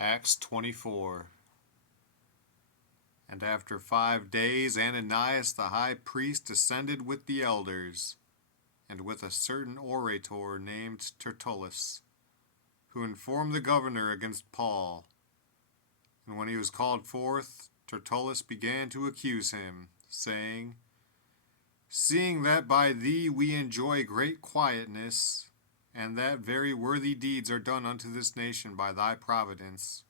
Acts 24. And after 5 days, Ananias the high priest ascended with the elders, and with a certain orator named Tertullus, who informed the governor against Paul. And when he was called forth, Tertullus began to accuse him, saying, Seeing that by thee we enjoy great quietness, and that very worthy deeds are done unto this nation by thy providence,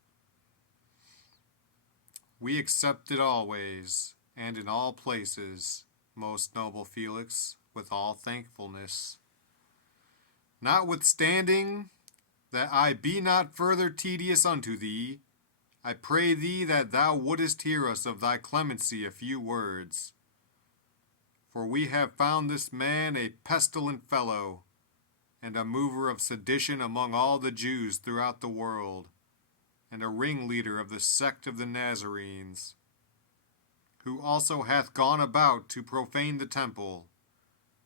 we accept it always, and in all places, most noble Felix, with all thankfulness. Notwithstanding that I be not further tedious unto thee, I pray thee that thou wouldest hear us of thy clemency a few words. For we have found this man a pestilent fellow, and a mover of sedition among all the Jews throughout the world, and a ringleader of the sect of the Nazarenes, who also hath gone about to profane the temple,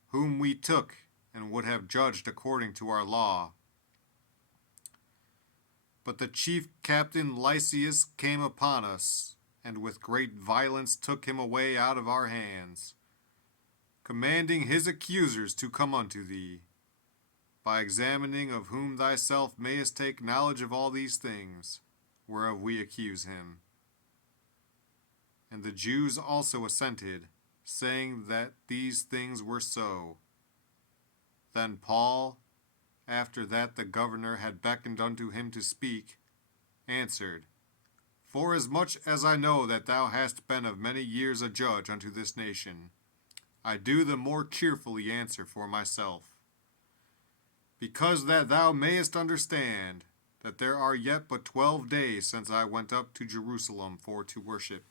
whom we took and would have judged according to our law. But the chief captain Lysias came upon us, and with great violence took him away out of our hands, commanding his accusers to come unto thee, by examining of whom thyself mayest take knowledge of all these things, whereof we accuse him. And the Jews also assented, saying that these things were so. Then Paul, after that the governor had beckoned unto him to speak, answered, Forasmuch as I know that thou hast been of many years a judge unto this nation, I do the more cheerfully answer for myself, because that thou mayest understand that there are yet but 12 days since I went up to Jerusalem for to worship.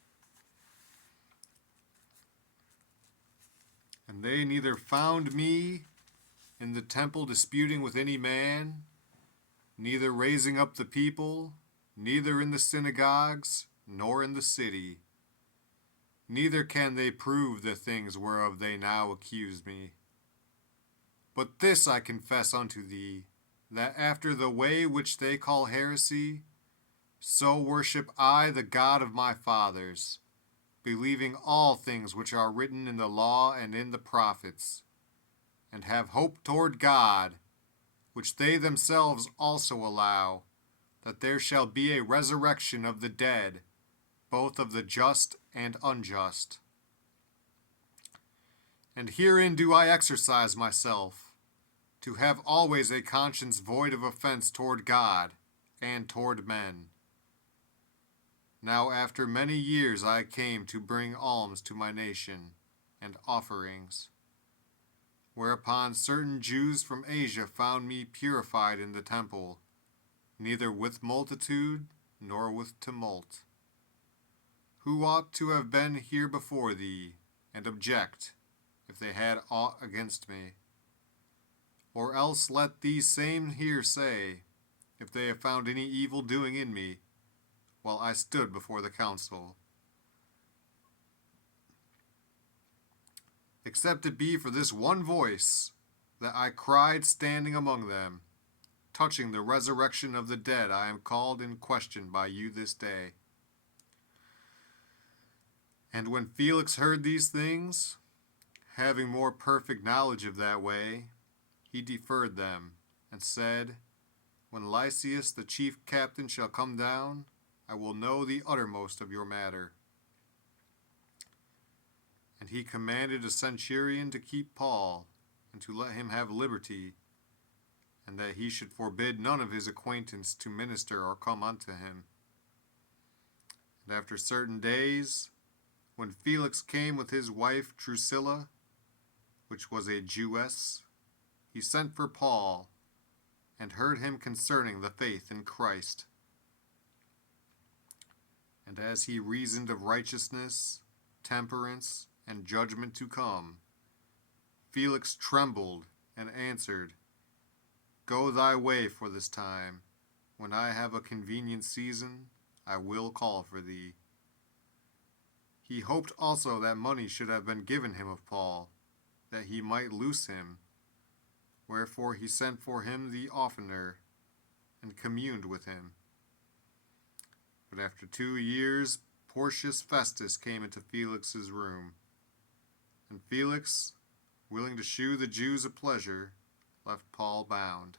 And they neither found me in the temple disputing with any man, neither raising up the people, neither in the synagogues, nor in the city. Neither can they prove the things whereof they now accuse me. But this I confess unto thee, that after the way which they call heresy, so worship I the God of my fathers, believing all things which are written in the law and in the prophets, and have hope toward God, which they themselves also allow, that there shall be a resurrection of the dead, both of the just and unjust. And herein do I exercise myself, to have always a conscience void of offense toward God and toward men. Now after many years I came to bring alms to my nation, and offerings. Whereupon certain Jews from Asia found me purified in the temple, neither with multitude nor with tumult, who ought to have been here before thee, and object, if they had aught against me. Or else let these same here say, if they have found any evil doing in me, while I stood before the council. Except it be for this one voice, that I cried standing among them, touching the resurrection of the dead, I am called in question by you this day. And when Felix heard these things, having more perfect knowledge of that way, he deferred them, and said, When Lysias the chief captain shall come down, I will know the uttermost of your matter. And he commanded a centurion to keep Paul, and to let him have liberty, and that he should forbid none of his acquaintance to minister or come unto him. And after certain days, when Felix came with his wife Drusilla, which was a Jewess, he sent for Paul, and heard him concerning the faith in Christ. And as he reasoned of righteousness, temperance, and judgment to come, Felix trembled and answered, Go thy way for this time. When I have a convenient season, I will call for thee. He hoped also that money should have been given him of Paul, that he might loose him. Wherefore he sent for him the oftener, and communed with him. But after 2 years, Porcius Festus came into Felix's room. And Felix, willing to shew the Jews a pleasure, left Paul bound.